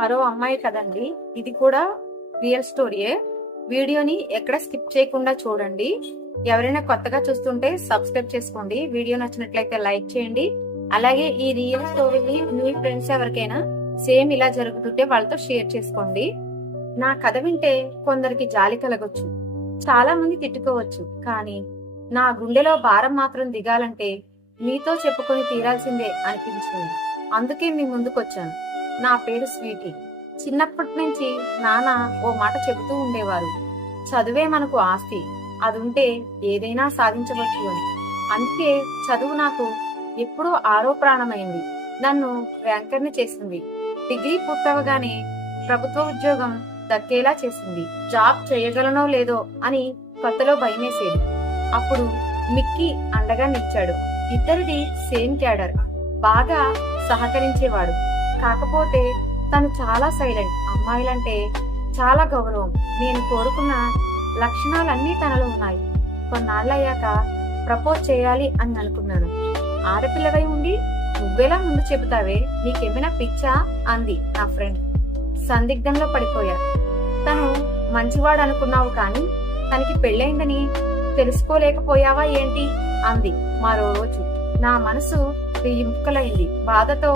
మరో అమ్మాయి కదండి. ఇది కూడా రియల్ స్టోరీయే. వీడియోని ఎక్కడ స్కిప్ చేయకుండా చూడండి. ఎవరైనా కొత్తగా చూస్తుంటే సబ్స్క్రైబ్ చేసుకోండి. వీడియో నచ్చినట్లయితే లైక్ చేయండి. అలాగే ఈ రియల్ స్టోరీని మీ ఫ్రెండ్స్ ఎవరికైనా సేమ్ ఇలా జరుగుతుంటే వాళ్ళతో షేర్ చేసుకోండి. నా కథ వింటే కొందరికి జాలి కలగొచ్చు. చాలా మంది తిట్టుకోవచ్చు. కానీ నా గుండెలో భారం మాత్రం దిగాలంటే మీతో చెప్పుకొని తీరాల్సిందే అనిపించింది. అందుకే మీ ముందుకొచ్చాను. నా పేరు స్వీటీ. చిన్నప్పటి నుంచి నాన్న ఓ మాట చెబుతూ ఉండేవారు. చదువే మనకు ఆస్తి. అది ఉంటే ఏదైనా సాధించవచ్చు అని. అందుకే చదువు నాకు ఎప్పుడూ ఆరో ప్రాణమైంది. నన్ను ర్యాంకర్ని చేసింది. డిగ్రీ పూర్తవగానే ప్రభుత్వ ఉద్యోగం దక్కేలా చేసింది. జాబ్ చేయగలనో లేదో అని కొత్తలో భయమేసేది. అప్పుడు మిక్కీ అండగా నిలిచాడు. ఇద్దరిది సేమ్ క్యాడర్. బాగా సహకరించేవాడు. కాకపోతే తను చాలా సైలెంట్ అమ్మాయిలంటే చాలా గౌరవం. నేను కోరుకున్న లక్షణాలన్నీ తనలో ఉన్నాయి. కొన్నాళ్ళయ్యాక ప్రపోజ్ చేయాలి అని అనుకున్నాను. ఆడపిల్లవై ఉండి నువ్వెలా ముందు చెబుతావే? నీకేమైనా పిచ్చా? అంది నా ఫ్రెండ్. సందిగ్ధంలో పడిపోయా. తను మంచివాడు అనుకున్నావు కానీ తనకి పెళ్ళైందని తెలుసుకోలేకపోయావా ఏంటి? అంది మరో రోజు. నా మనసు ముక్కలైంది బాధతో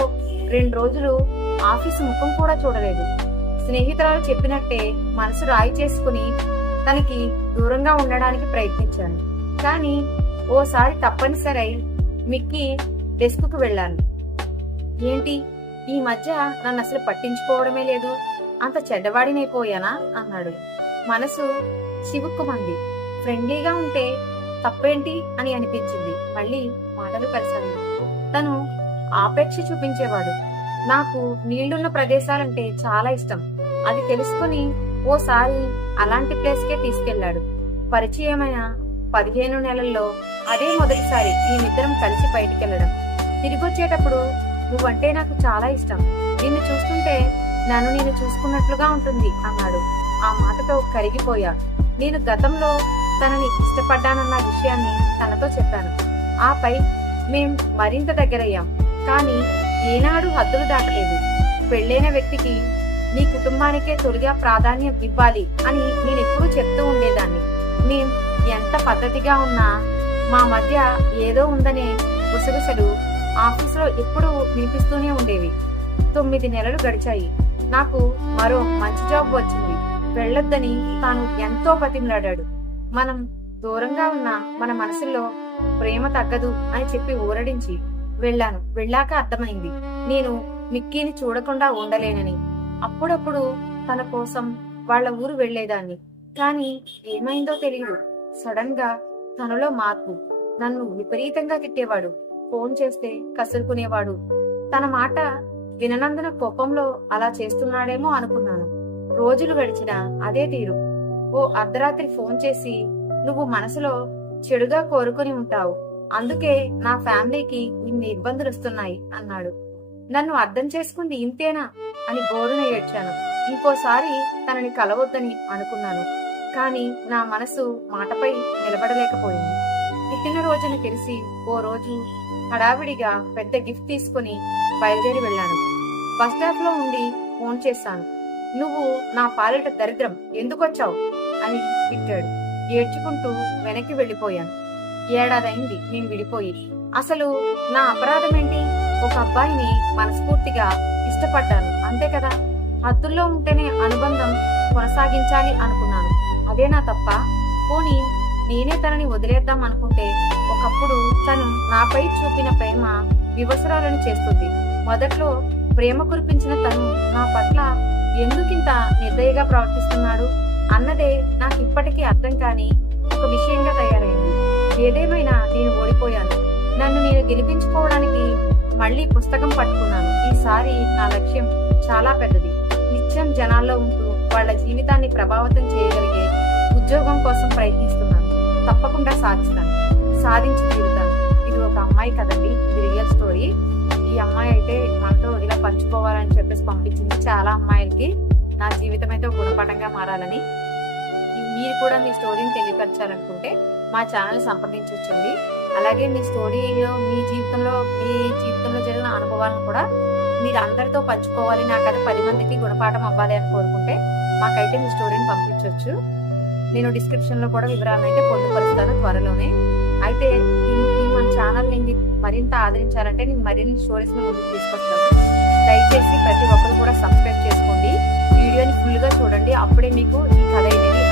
రెండు రోజులు ఆఫీసు ముఖం కూడా చూడలేదు. స్నేహితురాలు చెప్పినట్టే మనసు రాయి చేసుకుని తనకి దూరంగా ఉండడానికి ప్రయత్నించాను. కానీ ఓసారి తప్పనిసరి మిక్కి డెస్క్కు వెళ్ళాను. ఏంటి? ఈ మధ్య నన్ను అసలు పట్టించుకోవడమే లేదు. అంత చెడ్డవాడినైపోయానా? అన్నాడు. మనసు చివుక్కుమంది. ఫ్రెండ్లీగా ఉంటే తప్పేంటి? అని అనిపించింది. మళ్ళీ మాటలు కలిసాను తను ఆపేక్ష చూపించేవాడు. నాకు నీళ్ళున్న ప్రదేశాలంటే చాలా ఇష్టం. అది తెలుసుకుని ఓసారి అలాంటి ప్లేస్కే తీసుకెళ్ళాడు పరిచయమైన పదిహేను నెలల్లో అదే మొదటిసారి మేమిద్దరం కలిసి బయటికెళ్ళడం తిరిగొచ్చేటప్పుడు నువ్వంటే నాకు చాలా ఇష్టం. నిన్ను చూస్తుంటే నన్ను నేను చూసుకున్నట్లుగా ఉంటుంది అన్నాడు. ఆ మాటతో కరిగిపోయా. నేను గతంలో తనని ఇష్టపడ్డానన్న విషయాన్ని తనతో చెప్పాను. ఆపై మేం మరింత దగ్గరయ్యాం. కానీ ఏనాడు హద్దులు దాటలేదు. పెళ్ళైన వ్యక్తికి నీ కుటుంబానికే తొలిగా ప్రాధాన్యం ఇవ్వాలి అని నేను ఎప్పుడూ చెప్తూ ఉండేదాన్ని. మేం ఎంత పద్ధతిగా ఉన్నా మా మధ్య ఏదో ఉందనే గుసగుసలు ఆఫీసులో ఎప్పుడూ వినిపిస్తూనే ఉండేవి. తొమ్మిది నెలలు గడిచాయి. నాకు మరో మంచి జాబ్ వచ్చింది. వెళ్ళొద్దని తాను ఎంతో బతిమలాడాడు. మనం దూరంగా ఉన్న మన మనసుల్లో ప్రేమ తగ్గదు అని చెప్పి ఊరడించి వెళ్ళాను. వెళ్ళాక అర్థమైంది. నేను మిక్కీని చూడకుండా ఉండలేనని. అప్పుడప్పుడు తన కోసం వాళ్ళ ఊరు వెళ్ళేదాన్ని కానీ ఏమైందో తెలియదు సడన్గా తనలో మార్పు. నన్ను విపరీతంగా తిట్టేవాడు. ఫోన్ చేస్తే కసురుకునేవాడు. తన మాట విననందున కోపంలో అలా చేస్తున్నాడేమో అనుకున్నాను. రోజులు గడిచినా అదే తీరు. ఓ అర్ధరాత్రి ఫోన్ చేసి నువ్వు మనసులో చెడుగా కోరుకుని ఉంటావు. అందుకే నా ఫ్యామిలీకి ఇన్ని ఇబ్బందులు వస్తున్నాయి అన్నాడు. నన్ను అర్థం చేసుకుంది ఇంతేనా అని బోరున ఏడ్చాను. ఇంకోసారి తనని కలవద్దని అనుకున్నాను. కానీ నా మనసు మాటపై నిలబడలేకపోయింది. పుట్టిన రోజున తెలిసి ఓ రోజు హడావిడిగా పెద్ద గిఫ్ట్ తీసుకుని బయలుదేరి వెళ్ళాను. బస్లో ఉండి ఫోన్ చేశాను. నువ్వు నా పాలిట దరిద్రం. ఎందుకొచ్చావు? అని తిట్టాడు. ఏడ్చుకుంటూ వెనక్కి వెళ్ళిపోయాను. ఏడాదైంది నేను విడిపోయి. అసలు నా అపరాధం ఏంటి ఒక అబ్బాయిని మనస్ఫూర్తిగా ఇష్టపడ్డాను. అంతే కదా? హద్దుల్లో ఉంటేనే అనుబంధం కొనసాగించాలి అనుకున్నాను. అదే నా తప్ప. పోనీ నేనే తనని వదిలేద్దాం అనుకుంటే ఒకప్పుడు తను నాపై చూపిన ప్రేమ వివసరాలను చేస్తుంది. మొదట్లో ప్రేమ కురిపించిన తను నా పట్ల ఎందుకింత నిర్దయగా ప్రవర్తిస్తున్నాడు? అన్నదే నాకు ఇప్పటికీ అర్థం కాని ఒక విషయంగా తయారైంది. ఏదేమైనా నేను ఓడిపోయాను. నన్ను నేను గెలిపించుకోవడానికి మళ్ళీ పుస్తకం పట్టుకున్నాను. ఈసారి నా లక్ష్యం చాలా పెద్దది. నిత్యం జనాల్లో ఉంటూ వాళ్ళ జీవితాన్ని ప్రభావితం చేయగలిగే ఉద్యోగం కోసం ప్రయత్నిస్తున్నాను. తప్పకుండా సాధిస్తాను. సాధించి తీరుతాను. ఇది ఒక అమ్మాయి కదండి. ఇది రియల్ స్టోరీ. ఈ అమ్మాయి అయితే మనతో ఇలా పంచుకోవాలని చెప్పేసి పంపించింది చాలా అమ్మాయిలకి. నా జీవితం అయితే ఒక గుణపాఠంగా మారాలని మీరు కూడా మీ స్టోరీని తెలియపరచాలనుకుంటే మా ఛానల్ సంప్రదించవచ్చండి అలాగే మీ స్టోరీలో మీ జీవితంలో మీ జీవితంలో జరిగిన అనుభవాలను కూడా మీరు అందరితో పంచుకోవాలి. నాకు అది పది మందికి గుణపాఠం అవ్వాలి అని కోరుకుంటే మాకైతే మీ స్టోరీని పంపించవచ్చు నేను డిస్క్రిప్షన్లో కూడా వివరాలను అయితే పొందుపరుస్తాను త్వరలోనే. అయితే ఈ మన ఛానల్ మరింత ఆదరించాలంటే నేను మరిన్ని స్టోరీస్ని ముందుకు తీసుకొస్తాను దయచేసి ప్రతి ఒక్కరు కూడా సబ్స్క్రైబ్ చేసుకోండి. వీడియోని ఫుల్గా చూడండి. అప్పుడే మీకు ఈ కథ అనేది